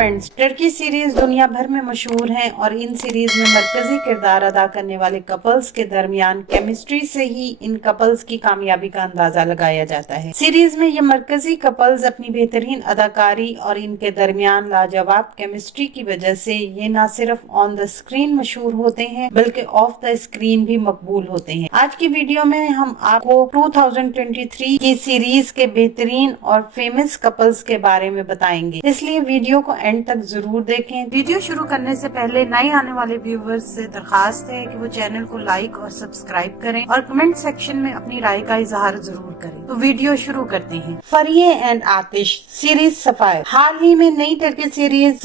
Friends, Turkey series दुनिया भर में मशहूर हैं और इन सीरीज में मरकजी किरदार अदा करने वाले कपल्स के दरमियान केमिस्ट्री से ही इन कपल्स की कामयाबी का अंदाजा लगाया जाता है। सीरीज में ये मरकजी कपल्स अपनी बेहतरीन अदाकारी और इनके दरमियान लाजवाब केमिस्ट्री की वजह से ये न सिर्फ ऑन द स्क्रीन मशहूर होते हैं बल्कि ऑफ द स्क्रीन भी मकबूल होते हैं। आज की वीडियो में हम आपको 2023 की सीरीज के बेहतरीन और फेमस कपल्स के बारे में बताएंगे, इसलिए वीडियो को एंड तक जरूर देखें। वीडियो शुरू करने से पहले नए आने वाले व्यूवर्स से दरखास्त है कि वो चैनल को लाइक और सब्सक्राइब करें और कमेंट सेक्शन में अपनी राय का इजहार जरूर करें। तो वीडियो शुरू करते हैं। फरिये एंड आतिश सीरीज सफायर। हाल ही में नई टर्की सीरीज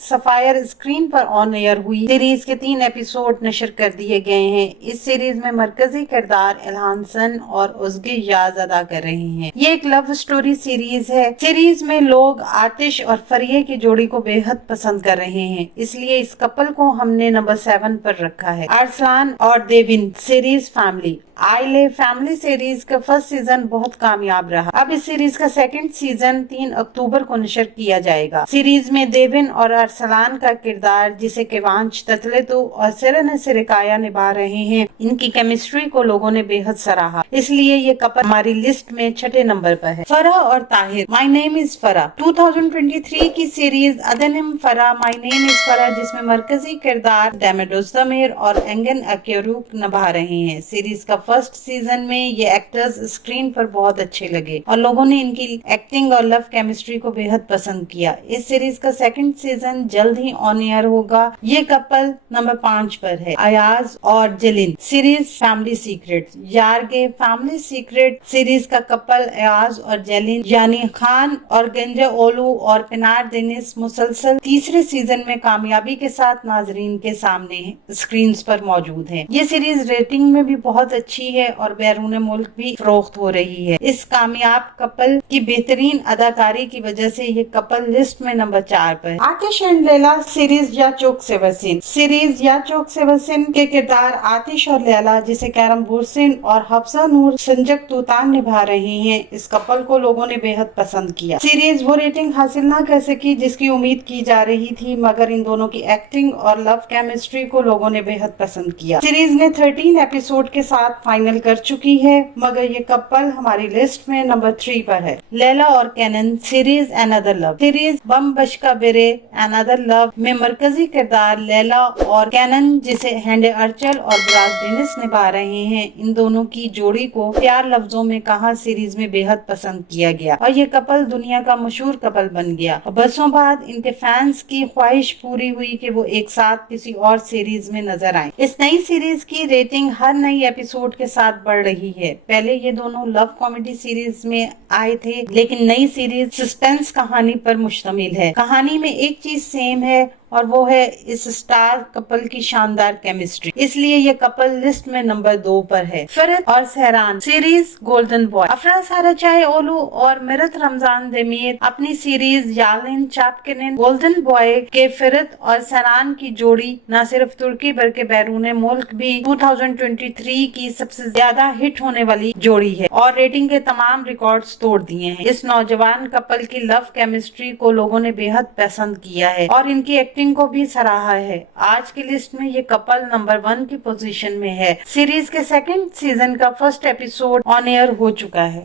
सफायर स्क्रीन पर ऑन एयर हुई। सीरीज के 3 एपिसोड नशर कर दिए गए हैं। इस सीरीज में मरकजी किरदार इल्हान सन और उज़गे याज अदा कर रहे हैं। ये एक लव स्टोरी सीरीज है। सीरीज में लोग आतिश और फरिये की जोड़ी को बेहद पसंद कर रहे हैं, इसलिए इस कपल को हमने नंबर 7 पर रखा है। अरसलान और देविन सीरीज फैमिली। आइले फैमिली सीरीज का फर्स्ट सीजन बहुत कामयाब रहा। अब इस सीरीज का सेकंड सीजन 3 अक्टूबर को नशर किया जाएगा। सीरीज में देविन और अरसलान का किरदार, जिसे केवांच ततलेतु और सिरन सिरिकाया निभा रहे हैं, इनकी केमिस्ट्री को लोगों ने बेहद सराहा, इसलिए ये कपल हमारी लिस्ट में 6 नंबर पर है। फराह और Tahir. My name is Farah 2023 की सीरीज अदनिम Farah my name is Farah, जिसमें मरकजी किरदार डेमिड ओज़दमिर और एंगन अक्यूरूक निभा रहे हैं। सीरीज का फर्स्ट सीजन में ये एक्टर्स स्क्रीन पर बहुत अच्छे लगे और लोगों ने इनकी एक्टिंग और लव केमिस्ट्री को बेहद पसंद किया। इस सीरीज का सेकंड सीजन जल्द ही ऑन एयर होगा। ये कपल नंबर 5 पर है। अयाज और जेलिन सीरीज फैमिली सीक्रेट। यारगे फैमिली सीक्रेट सीरीज का कपल अयाज और जेलिन यानी खान और गंजे ओलू और पिनार देनिस मुसलसल तीसरे सीजन में कामयाबी के साथ नाजरीन के सामने स्क्रीन पर मौजूद है। ये सीरीज रेटिंग में भी बहुत अच्छी है और बैरून मुल्क भी फरोख्त हो रही है। इस कामयाब कपल की बेहतरीन अदाकारी की वजह से ये कपल लिस्ट में नंबर 4 पर है। आतिश एंड लैला सीरीज या चौक से वसीन। सीरीज या चौक से वसीन के किरदार आतिश और लैला, जिसे कैरम बुरसिन और हफ्सा नूर संजक तूतान निभा रहे हैं, इस कपल को लोगों ने बेहद पसंद किया। सीरीज वो रेटिंग हासिल न कर सकी जिसकी उम्मीद की जा रही थी, मगर इन दोनों की एक्टिंग और लव केमिस्ट्री को लोगों ने बेहद पसंद किया। सीरीज ने 13 एपिसोड के साथ फाइनल कर चुकी है, मगर ये कपल हमारी लिस्ट में नंबर 3 पर है। लैला और Kenan series another love. Series बम बशका बेरे अनदर लव में मरकजी किरदार लैला और कैनन, जिसे हैंडे अर्चल और ब्रास डेनिस निभा रहे हैं, इन दोनों की जोड़ी को प्यार लफ्जों में कहा सीरीज में बेहद पसंद किया गया और ये कपल दुनिया का मशहूर कपल बन गया। बरसों बाद इनके फैंस की ख्वाहिश पूरी हुई कि वो एक साथ किसी और सीरीज में नजर आए। इस नई सीरीज की रेटिंग हर नई एपिसोड के साथ बढ़ रही है। पहले ये दोनों लव कॉमेडी सीरीज में आए थे, लेकिन नई सीरीज सस्पेंस कहानी पर मुश्तमिल है। कहानी में एक चीज सेम है और वो है इस स्टार कपल की शानदार केमिस्ट्री, इसलिए ये कपल लिस्ट में नंबर 2 पर है। फरत और सहरान सीरीज गोल्डन बॉय। अफरा साराचाई ओलू और मिरत रमजान देमीर अपनी सीरीज यालिन चापकिन गोल्डन बॉय के फरत और सहरान की जोड़ी न सिर्फ तुर्की बल्कि बैरून मुल्क भी 2023 की सबसे ज्यादा हिट होने वाली जोड़ी है और रेटिंग के तमाम रिकॉर्ड्स तोड़ दिए हैं। इस नौजवान कपल की लव केमिस्ट्री को लोगों ने बेहद पसंद किया है और इनकी एक्टिंग को भी सराहा है। आज की लिस्ट में ये कपल नंबर 1 की पोजीशन में है। सीरीज के सेकंड सीजन का फर्स्ट एपिसोड ऑन एयर हो चुका है।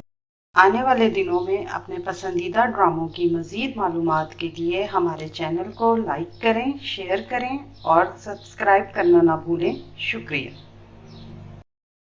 आने वाले दिनों में अपने पसंदीदा ड्रामों की मजीद मालूमात के लिए हमारे चैनल को लाइक करें, शेयर करें और सब्सक्राइब करना ना भूलें। शुक्रिया।